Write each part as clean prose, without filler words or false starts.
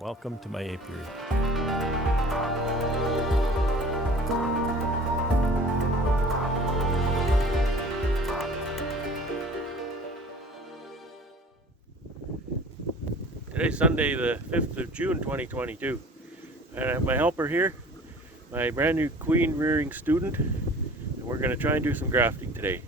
Welcome to my apiary. Today's Sunday, the 5th of June 2022. And I have my helper here, my brand new queen rearing student, and we're going to try and do some grafting today.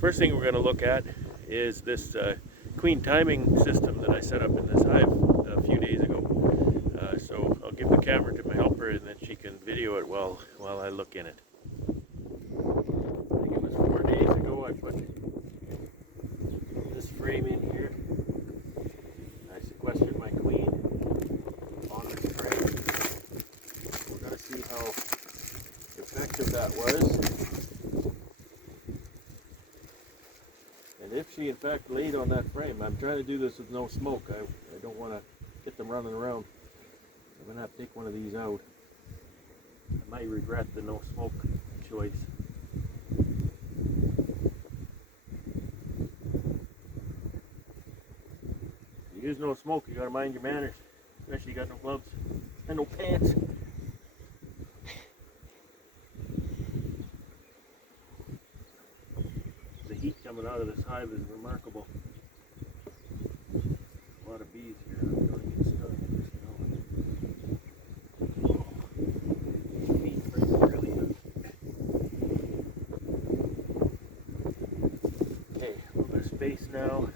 First thing we're going to look at is this queen timing system that I set up in this hive a few days ago. So I'll give the camera to my helper and then she can video it while I look in it. I think it was 4 days ago I put this frame in here. I sequestered my queen on this frame. We're going to see how effective that was. And if she in fact laid on that frame. I'm trying to do this with no smoke. I don't want to get them running around. I'm going to have to take one of these out. I might regret the no smoke choice. If you use no smoke, you got to mind your manners. Especially you got no gloves and no pants. The heat coming out of this hive is remarkable. A lot of bees here. I'm going to get stung. Okay, a little bit of space now.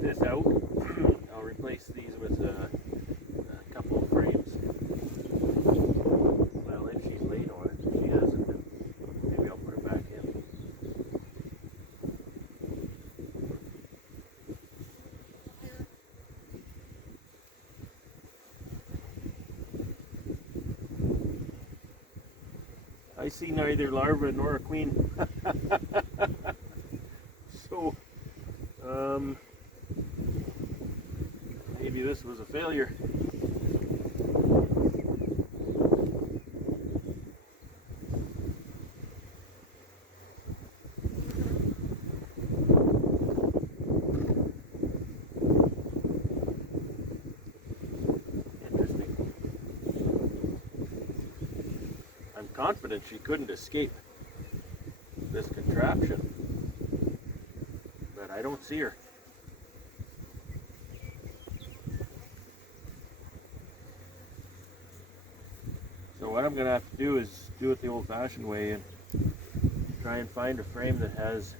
This out. I'll replace these with a couple of frames. Well, if she's laid on it, if she hasn't, then maybe I'll put her back in. I see neither larva nor a queen. So, maybe this was a failure. Interesting. I'm confident she couldn't escape this contraption, but I don't see her. So what I'm going to have to do is do it the old-fashioned way and try and find a frame that has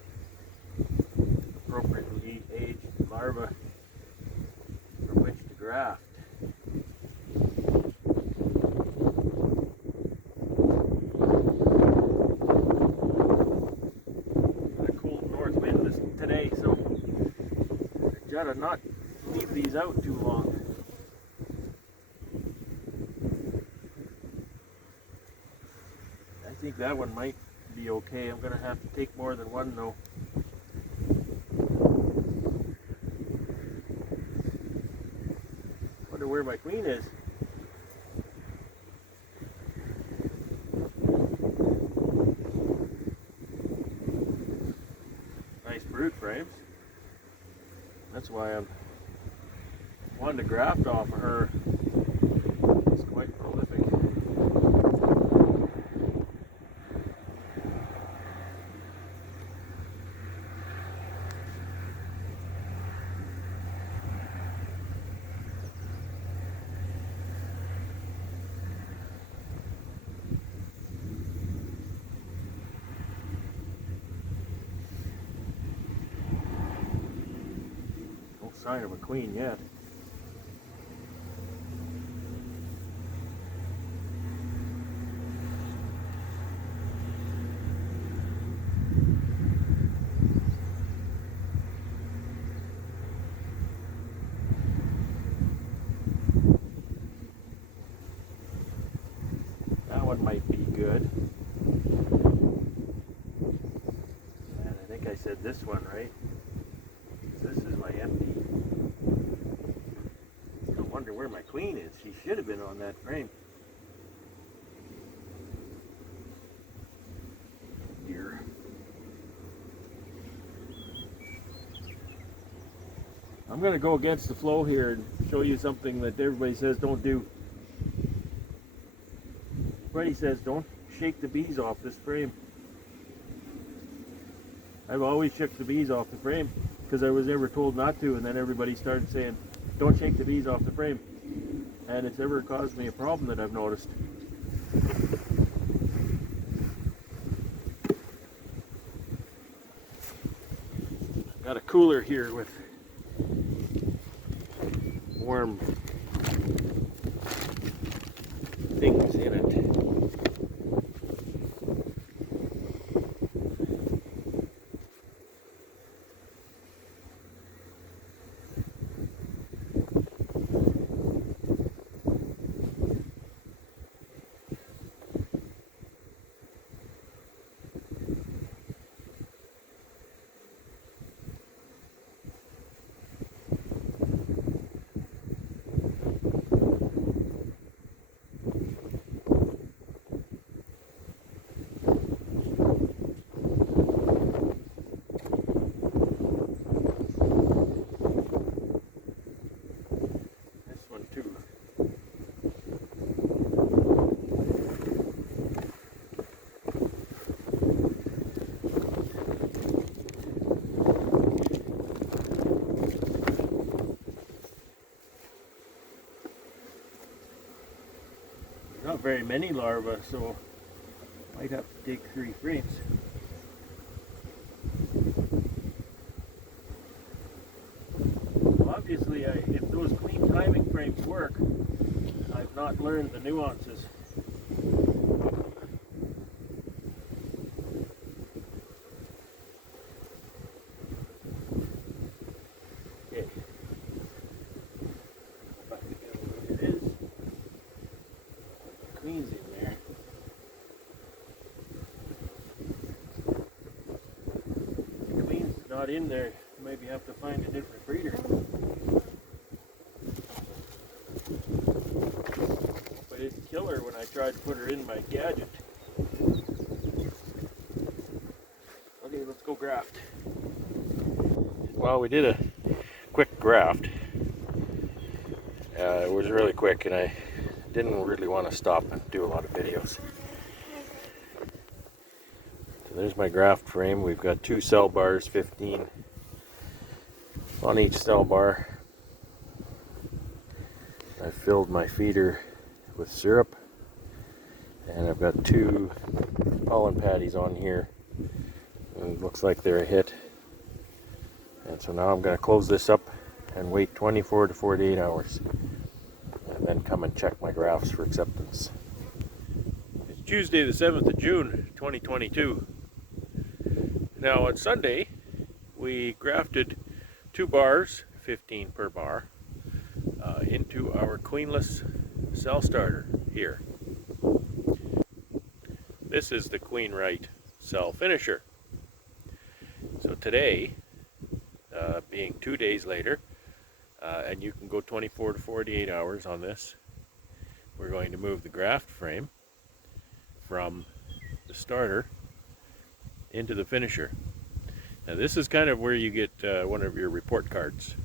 appropriately aged larvae from which to graft. Got a cold north wind today, so I gotta not leave these out too long. I think that one might be okay. I'm going to have to take more than one though. Wonder where my queen is. Nice brood frames. That's why I'm wanting to graft off of her. It's quite prolific. Sign of a queen yet. That one might be good. said this one, right? This is my empty. I wonder where my queen is. She should have been on that frame. Here. I'm going to go against the flow here and show you something that everybody says don't do. Everybody says don't shake the bees off this frame. I've always shook the bees off the frame because I was never told not to, and then everybody started saying don't shake the bees off the frame, and it's never caused me a problem that I've noticed. I've got a cooler here with warm things in it. Not very many larvae, so might have to take 3 frames. Well, obviously, if those clean timing frames work, I've not learned the nuances. Okay. Back together what it is. Queen's in there. If the queen's not in there, maybe have to find a different breeder. But it's killer when I tried to put her in my gadget. Okay, let's go graft. Well, we did a quick graft. It was really quick, and I didn't really want to stop and do a lot of videos. So there's my graft frame. We've got 2 cell bars, 15 on each cell bar. I filled my feeder with syrup, and I've got 2 pollen patties on here. And it looks like they're a hit. And so now I'm going to close this up and wait 24 to 48 hours. And then come and check my grafts for acceptance. It's Tuesday the 7th of June 2022. Now on Sunday we grafted 2 bars, 15 per bar, into our queenless cell starter here. This is the Queen Right cell finisher. So today, being 2 days later, and you can go 24 to 48 hours on this, we're going to move the graft frame from the starter into the finisher. Now this is kind of where you get one of your report cards.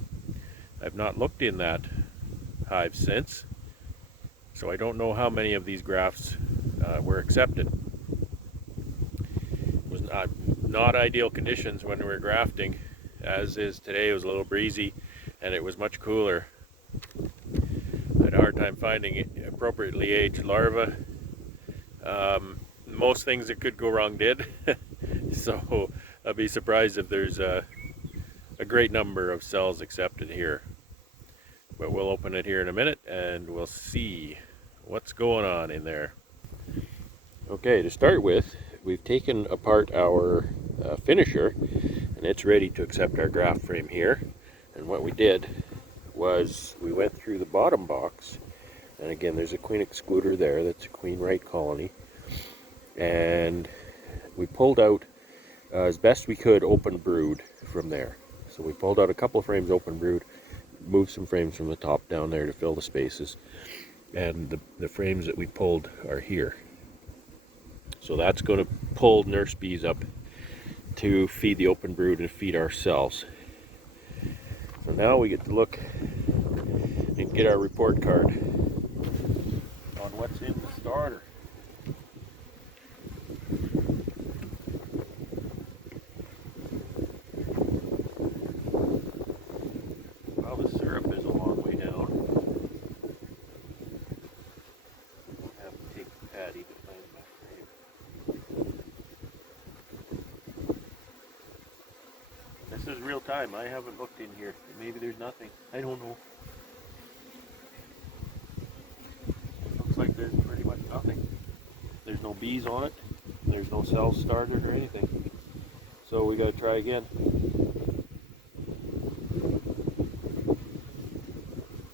I've not looked in that hive since, so I don't know how many of these grafts were accepted. It was not ideal conditions when we were grafting, as is today. It was a little breezy and it was much cooler. I had a hard time finding appropriately aged larvae. Most things that could go wrong did. So I'll be surprised if there's a great number of cells accepted here. But we'll open it here in a minute and we'll see what's going on in there. Okay, to start with, we've taken apart our finisher, and it's ready to accept our graft frame here. And what we did was we went through the bottom box, and again there's a queen excluder there, that's a Queen Right colony, and we pulled out as best we could open brood from there. So we pulled out a couple of frames open brood, moved some frames from the top down there to fill the spaces, and the frames that we pulled are here. So that's going to pull nurse bees up to feed the open brood and feed ourselves. So now we get to look and get our report card on what's in the starter. Well, the syrup is a long way down. I'll have to take Patty to find my frame. This is real time. I haven't looked in here. Maybe there's nothing. I don't know. Looks like there's pretty much nothing. There's no bees on it. There's no cells started or anything. So we gotta try again.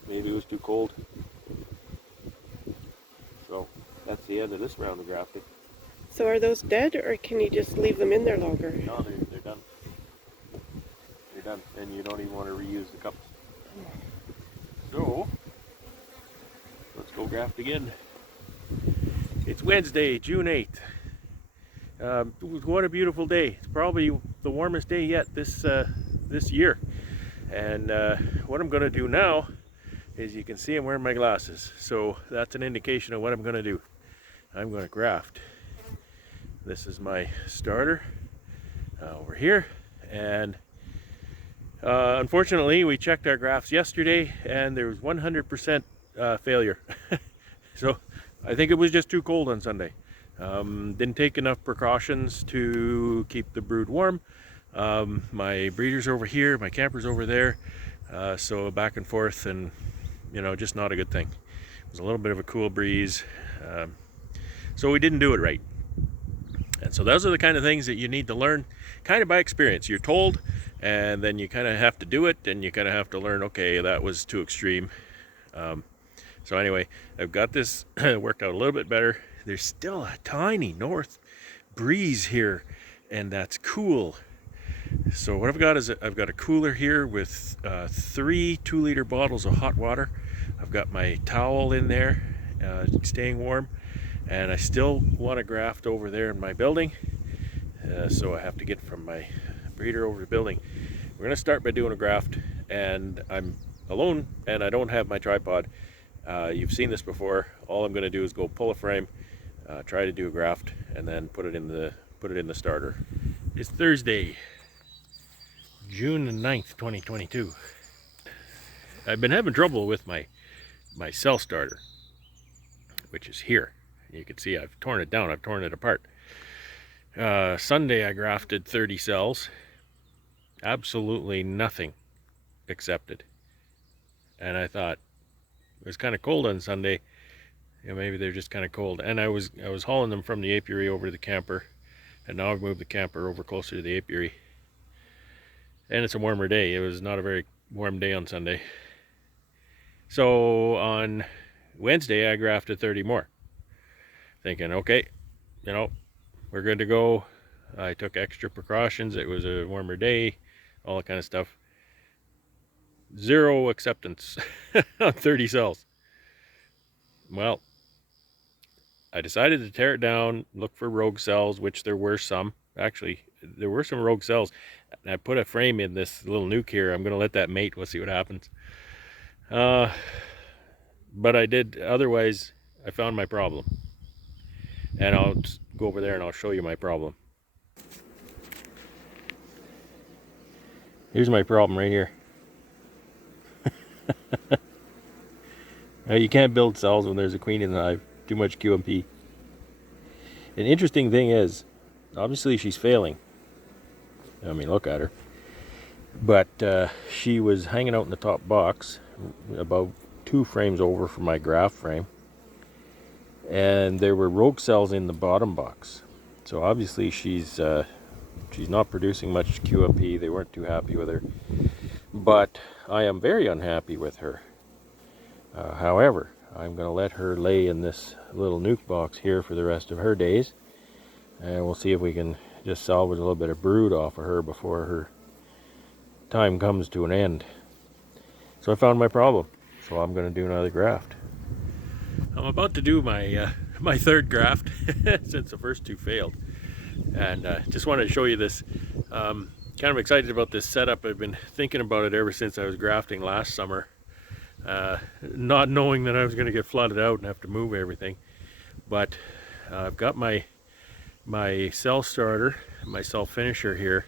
Maybe it was too cold. So that's the end of this round of grafting. So are those dead, or can you just leave them in there longer? No, they're done. They're done, and you don't even want to reuse the cups. So let's go graft again. It's Wednesday, June 8th. What a beautiful day. It's probably the warmest day yet this year. And what I'm going to do now is, you can see I'm wearing my glasses. So that's an indication of what I'm going to do. I'm going to graft. This is my starter over here. And unfortunately, we checked our grafts yesterday and there was 100% failure. So I think it was just too cold on Sunday. Didn't take enough precautions to keep the brood warm. My breeder's over here, my camper's over there, so back and forth, and you know, just not a good thing. It was a little bit of a cool breeze, so we didn't do it right. And so those are the kind of things that you need to learn kind of by experience. You're told, and then you kind of have to do it, and you kind of have to learn, okay, that was too extreme. So anyway, I've got this worked out a little bit better. There's still a tiny north breeze here, and that's cool. So what I've got is I've got a cooler here with 3 2-liter bottles of hot water. I've got my towel in there, staying warm, and I still want to graft over there in my building. So I have to get from my breeder over to the building. We're going to start by doing a graft, and I'm alone and I don't have my tripod. You've seen this before. All I'm going to do is go pull a frame, try to do a graft, and then put it in the starter. It's Thursday, June 9th, 2022. I've been having trouble with my cell starter, which is here. You can see I've torn it down. I've torn it apart. Sunday I grafted 30 cells. Absolutely nothing accepted. And I thought, it was kind of cold on Sunday. You know, maybe they're just kind of cold. And I was hauling them from the apiary over to the camper, and now I've moved the camper over closer to the apiary. And it's a warmer day. It was not a very warm day on Sunday. So on Wednesday I grafted 30 more, thinking, okay, you know, we're good to go. I took extra precautions. It was a warmer day, all that kind of stuff. Zero acceptance on 30 cells. Well, I decided to tear it down, look for rogue cells, which there were some. Actually, there were some rogue cells. And I put a frame in this little nuke here. I'm going to let that mate. We'll see what happens. But I did. Otherwise, I found my problem. And I'll just go over there and I'll show you my problem. Here's my problem right here. Now, you can't build cells when there's a queen in the hive. Too much QMP. An interesting thing is, obviously she's failing. I mean, look at her. But she was hanging out in the top box, about 2 frames over from my graft frame. And there were rogue cells in the bottom box. So obviously she's not producing much QMP. They weren't too happy with her. But I am very unhappy with her. However, I'm going to let her lay in this little nuke box here for the rest of her days. And we'll see if we can just salvage a little bit of brood off of her before her time comes to an end. So I found my problem. So I'm going to do another graft. I'm about to do my my third graft since the first two failed, and just wanted to show you this. Kind of excited about this setup. I've been thinking about it ever since I was grafting last summer, not knowing that I was going to get flooded out and have to move everything. But I've got my cell starter, my cell finisher here.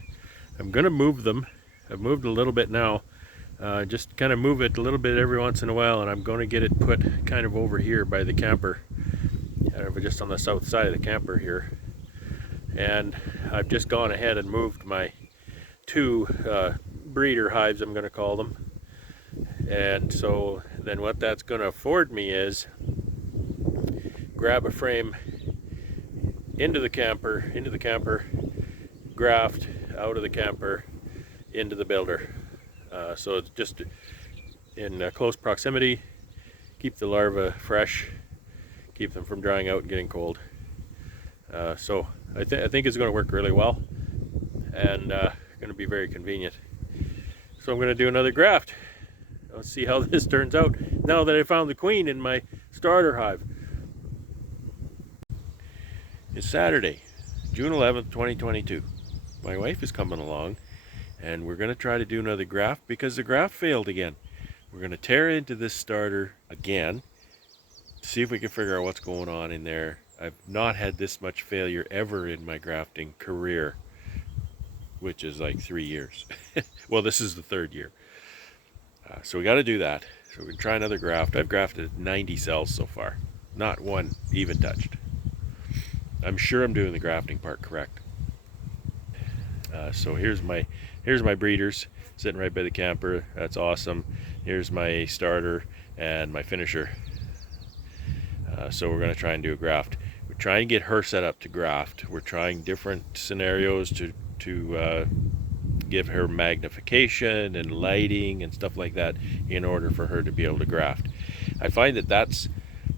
I'm going to move them. I've moved a little bit now. Just kind of move it a little bit every once in a while, and I'm going to get it put kind of over here by the camper, just on the south side of the camper here. And I've just gone ahead and moved my two breeder hives, I'm going to call them. And so then what that's going to afford me is grab a frame into the camper, graft out of the camper into the builder. So it's just in close proximity, keep the larvae fresh, keep them from drying out and getting cold. So I think it's going to work really well, and going to be very convenient. So I'm going to do another graft. Let's see how this turns out now that I found the queen in my starter hive. It's Saturday, June 11th, 2022. My wife is coming along, and we're going to try to do another graft because the graft failed again. We're going to tear into this starter again, see if we can figure out what's going on in there. I've not had this much failure ever in my grafting career, which is like 3 years. Well, this is the third year. So we got to do that. So we're going to try another graft. I've grafted 90 cells so far. Not one even touched. I'm sure I'm doing the grafting part correct. So here's my breeders sitting right by the camper. That's awesome. Here's my starter and my finisher. So we're going to try and do a graft. We're trying to get her set up to graft. We're trying different scenarios to give her magnification and lighting and stuff like that in order for her to be able to graft. I find that that's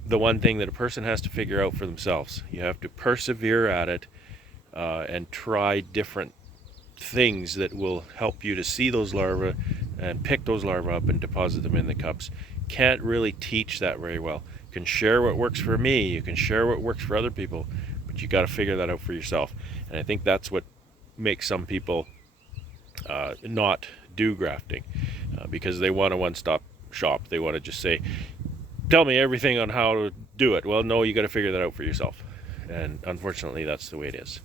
the one thing that a person has to figure out for themselves. You have to persevere at it and try different things that will help you to see those larvae and pick those larvae up and deposit them in the cups. Can't really teach that very well. You can share what works for me, you can share what works for other people, but you got to figure that out for yourself. And I think that's what makes some people not do grafting, because they want a one-stop shop. They want to just say, tell me everything on how to do it. Well, no, you got to figure that out for yourself. And unfortunately, that's the way it is.